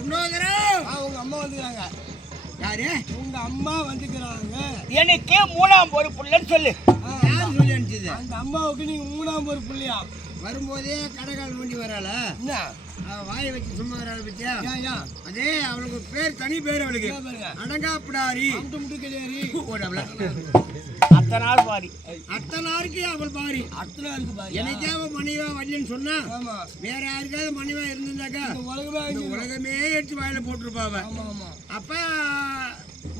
உங்க அம்மா வந்துக்கிறாங்க. யாரு? உங்க அம்மா வந்துக்கிறாங்க. எனக்கு 3ஆம் ஒரு புள்ளன்னு சொல்லு. யார் சொல்லி அனுப்பிச்சது? அந்த அம்மாவுக்கு நீங்க 3ஆம் ஒரு புள்ளியா? வரும்போதே கடைக்கால் நோண்டி வராள. என்ன வாயை வச்சு சும்மா வராள் பத்தியா? ஏன் அதே அவளுக்கு பேர், தனி பேர் அவளுக்கு. அடங்காப்பிடாரி. முட்டு கிடையாது. அத்தனார் பாரி. அத்தனாருக்கு அவள் பாரி. அத்தனாருக்கு பாரி. எனக்கே அவன் மனைவா வரலன்னு சொன்னா வேற யாருக்காவது மனைவா இருந்திருந்தாக்கா உலகமே எடுத்து வாயில போட்டிருப்பாவ. அப்ப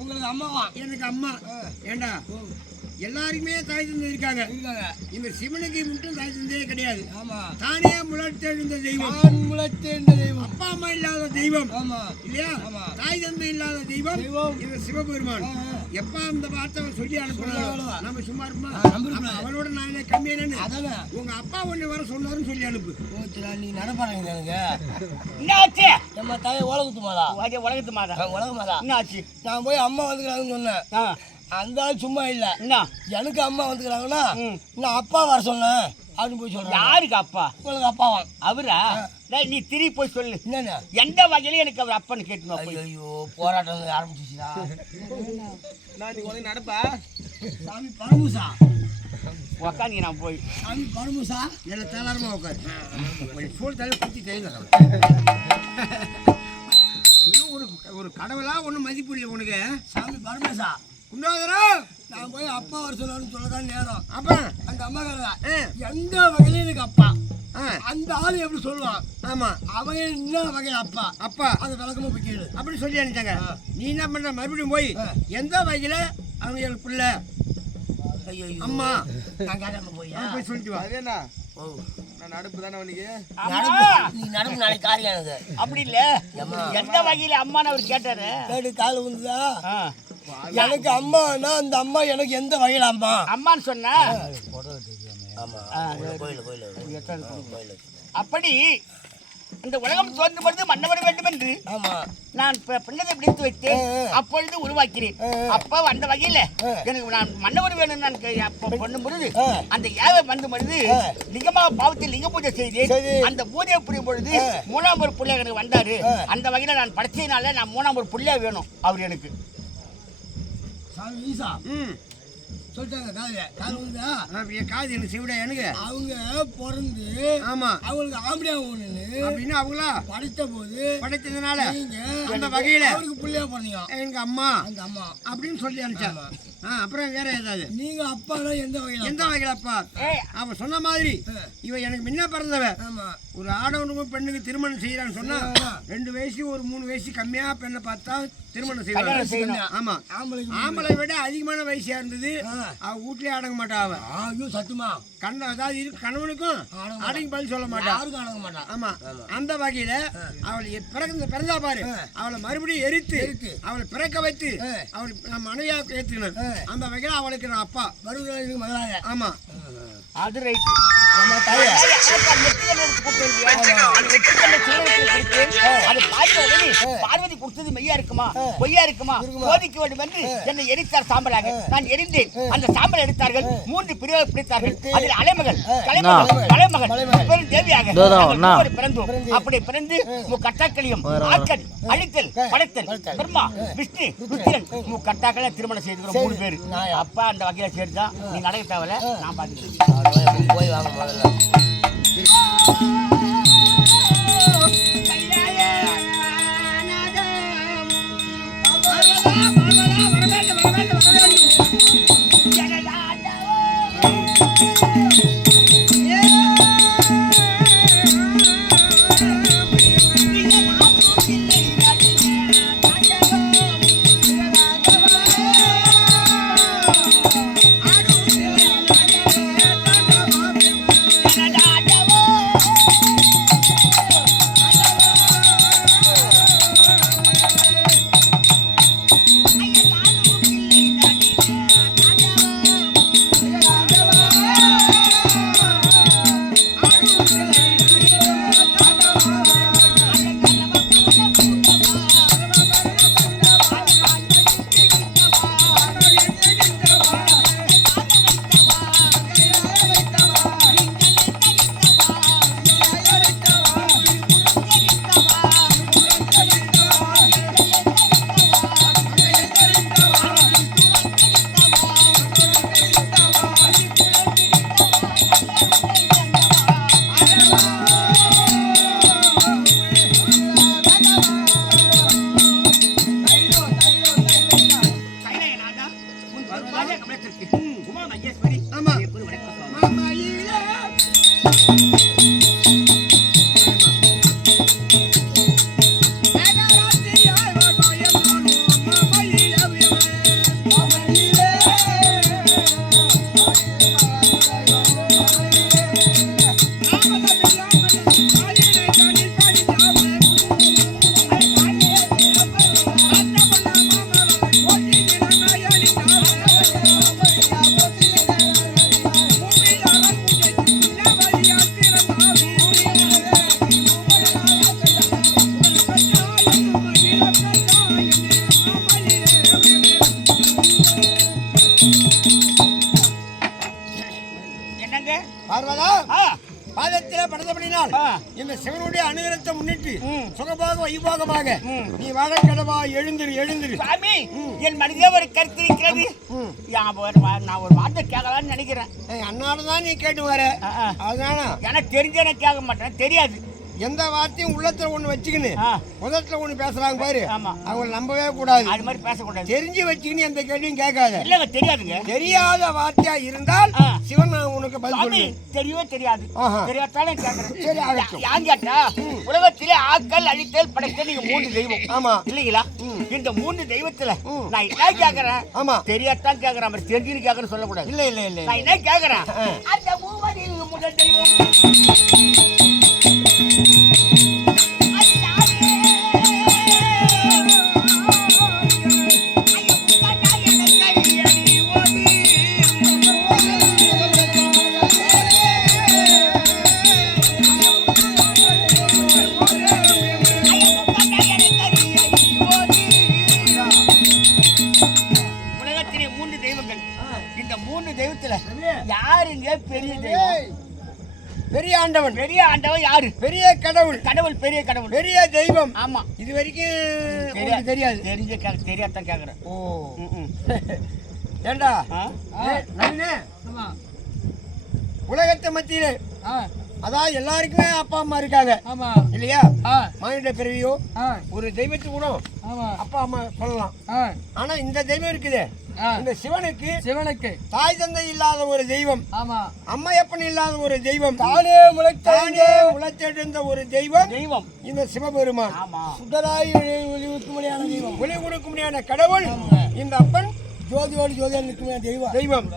உங்களுக்கு அம்மாவா? எனக்கு அம்மா. ஏண்டா எல்லாருக்குமே தாய் தந்தை இருக்காங்க. இந்த சிவனுக்கு மட்டும் தாய் தந்தையே கிடையாது. தானே முளைத்தெழுந்த தெய்வம். அப்பா அம்மா இல்லாத தெய்வம் இல்லையா? தாய் தந்தை இல்லாத தெய்வம் இந்த சிவபெருமான். எப்ப அந்த வார்த்தை சொல்லி அனுப்புறோம் நம்ம சும்மா இருப்போமா? அவளோட நான் கம்மியான உங்க அப்பா ஒண்ணு வர சொன்னாருன்னு சொல்லி அனுப்பு. நீ நடப்பாருங்க என்னாச்சு? நம்ம தாயை உலகத்து மாதா உலகத்து மாதா உலக மாதா என்னாச்சு? நான் போய் அம்மா வந்துக்கிறாங்கன்னு சொன்னேன். அந்த ஆள் சும்மா இல்ல. எனக்கு அம்மா வந்துக்கிறாங்கன்னா நான் அப்பா வர சொன்னேன் அப்படின்னு போய் சொல்றேன். யாருக்கு அப்பா? உங்களுக்கு அப்பாவா? அவரா? நீ திரும்பி போய் சொல்லு. என்னன்னா எந்த வகையில எனக்கு அவர் அப்பன்னு கேட்கணும். ஐயோ போராட்டம் ஆரம்பிச்சிச்சுடா. நான் நடப்பா சாமி பரமுசா உக்காந்து நான் போய் சாமி பரமுசா நல்ல தேலாரமா உட்காரு. சூழ் தலை குத்தி கையில் ஒரு கடவுளா ஒன்றும் மதிப்பு இல்லை உனக்கு. சாமி பரமேசா குண்டாதரா நான் போய் அப்பா வர சொல்லணும்னு சொல்லதான் நேரம். அப்பா அந்த அம்மா எந்த வகையில எனக்கு அப்பா அந்த ஆளு எப்படி சொல்லுவான்? ஆமா அவன் என்ன வகை அப்பா? அப்பா அதை விளக்கமா போய் கேளு அப்படி சொல்லி அனுப்பிச்சாங்க. நீ என்ன பண்ற? மறுபடியும் போய் எந்த வகையில அவங்க எனக்கு பிள்ளை அம்மா நான் கேட்காம போய் சொல்லிட்டு வா. அதேண்ணா நான் நடுப்பு தானே உனக்கு. நீ நடப்பு நாளைக்கு காரியம் எனக்கு அப்படி இல்ல. எந்த வகையில அம்மான்னு அவர் கேட்டாரு. கேட்டு கால வந்துதா? எனக்கு அம்மானா அந்த அம்மா எனக்கு எந்த வகையில அம்மா அம்மான்னு சொன்னா அப்படி இந்த உலகம் தோன்று பொழுது மன்னவர் வேண்டும் என்று நான் பின்னதை பிடித்து வைத்தேன். அப்பொழுது உருவாக்கிறேன். அப்ப அந்த வகையில எனக்கு நான் மன்னவர் வேணும் நான் பண்ணும் பொழுது அந்த ஏவை வந்து பொழுது லிங்கமா பாவத்தில் லிங்க பூஜை செய்தேன். அந்த பூஜையை புரியும் பொழுது 3ஆம் ஒரு பிள்ளை எனக்கு வந்தாரு. அந்த வகையில நான் படிச்சதுனால நான் 3ஆம் ஒரு பிள்ளையா வேணும் அவர் எனக்கு. சொல்லிட்டாங்க காது வந்துதா? காது எனக்கு சிவிடா எனக்கு அவங்க பிறந்து ஆமா அவங்களுக்கு ஆம்படியா ஒண்ணு அப்படின்னு அவங்களா படைத்ததுனால அந்த வகையில அவருக்கு பிள்ளையா பிறந்தீங்க. எங்க அம்மா அந்த அம்மா அப்படின்னு சொல்லி அனுப்பிச்சாங்க. அப்புறம் வேற ஏதாவது நீங்க அப்பா எந்த வகையில அப்பா? அவ சொன்ன மாதிரி இவன் எனக்கு முன்ன பிறந்தவ. ஒரு ஆடவனுக்கும் பெண்ணுக்கு திருமணம் செய்யறான்னு சொன்னா 2 வயசு ஒரு 3 வயசு கம்மியா பெண்ணை பார்த்தா திருமணம் செய்யணும். ஆமா ஆம்பளை விட அதிகமான வயசா இருந்தது. அவ வீட்லயே அடங்க மாட்டா. அவ சத்துமா கண்ண அதாவது கணவனுக்கும் அடங்கி பதில் சொல்ல மாட்டா. அடங்க மாட்டா. ஆமா அந்த வகையில அவளை பிறந்தா பாரு அவளை மறுபடியும் எரித்து அவளை பிறக்க வைத்து அவளை நம்ம மனைவியா ஏத்துக்கணும். அந்த வகையில அவளுக்கு நான் அப்பா வருவதற்கு முதலாக. ஆமா அது ரைட். பார்வதி கொடுத்தது மெய்யா இருக்குமா பொய்யா இருக்குமா சோதிக்க வேண்டும் என்று என்னை எரித்தார் சாம்பலாக. நான் எரிந்தேன். அந்த சாம்பல் எடுத்தார்கள். 3 பிரிவாக பிடித்தார்கள். அதில் அலைமகள் கலைமகள் தேவியாக பிறந்தோம். அப்படி பிறந்து கட்டாக்களியும் ஆட்கள் அழித்தல் படைத்தல் பிரம்மா விஷ்ணு ருத்ரன் கட்டாக்களை திருமணம் செய்துக்கிறோம் 3 பேர். அப்பா அந்த வகையில சேர்த்தான். நீ நடக்க தேவையில்ல நான் பார்த்துக்கிறேன். போய் வாங்க முதல்ல. ஆகையால் இந்த சிவனுடைய அனுகிரகத்தை முன்னிட்டு சுகமாக வைபாகமாக நீ வாழ கடவா எழுந்திரு எழுந்திரு. சாமி என் மனதிலே ஒரு கருத்து இருக்கிறது. நான் ஒரு வார்த்தை கேட்கலாம்னு நினைக்கிறேன். அண்ணாடதான் நீ கேட்டு வர. அதனால எனக்கு தெரிஞ்ச எனக்கு கேட்க மாட்டேன், தெரியாது. எந்த வார்த்தையும் உள்ளத்துல ஒண்ணு வச்சுக்கின்னு முதல்ல ஒண்ணு பேசுறாங்க பாரு, ஆமா, அவங்க நம்பவே கூடாது. அது மாதிரி பேசக்கூடாது. தெரிஞ்சு வச்சுக்கின்னு எந்த கேள்வியும் கேட்காத. இல்லங்க தெரியாதுங்க. தெரியாத வார்த்தையா இருந்தால் சிவன் நான் உனக்கு பதில் சாமி சொல்லுவேன். தெரியவே தெரியாது. தெரியாதாலே கேட்கறேன். சரி ஆகட்டும். யான் கேட்டா உலகத்திலே ஆக்கல் அழித்தல் படைத்தல் நீங்க 3 தெய்வம். ஆமா இல்லீங்களா? இந்த 3 தெய்வத்துல நான் என்ன கேட்கறேன்? ஆமா தெரியாதான் கேட்கறேன், மாதிரி தெரிஞ்சுன்னு கேட்கறேன்னு சொல்லக்கூடாது. இல்ல இல்ல இல்ல நான் என்ன கேட்கறேன்? அந்த மூவரில் முதல் தெய்வம் யாருங்க பெரிய தெய்வம்? பெரிய ஆண்டவன். பெரிய ஆண்டவன் யாரு? பெரிய கடவுள். கடவுள், பெரிய கடவுள், பெரிய தெய்வம். ஆமா. இது வரைக்கும் தெரியாது. தெரியாதான் கேக்குறேன். ஓ ஏண்டா நவீனே, உலகத்தை மத்தியிலே அதான் எல்லாருக்குமே அப்பா அம்மா இருக்காங்க இல்லையா? மானிட பிறவியோ ஒரு தெய்வத்துக்கு கூட அப்பா அம்மா சொல்லலாம். ஆனா இந்த தெய்வம் இருக்குது, இந்த சிவனுக்கு தாய் தந்தை இல்லாத ஒரு தெய்வம், அம்மையப்பன் இல்லாத ஒரு தெய்வம், தானே உழைத்தெழுந்த ஒரு தெய்வம் இந்த சிவபெருமான். சுடராய் ஒளி ஊற்றும்படியான தெய்வம், ஒளி கொடுக்கும்படியான கடவுள் இந்த அப்பன். ஜோதியோடு ஜோதியா நிற்குமே தெய்வம்.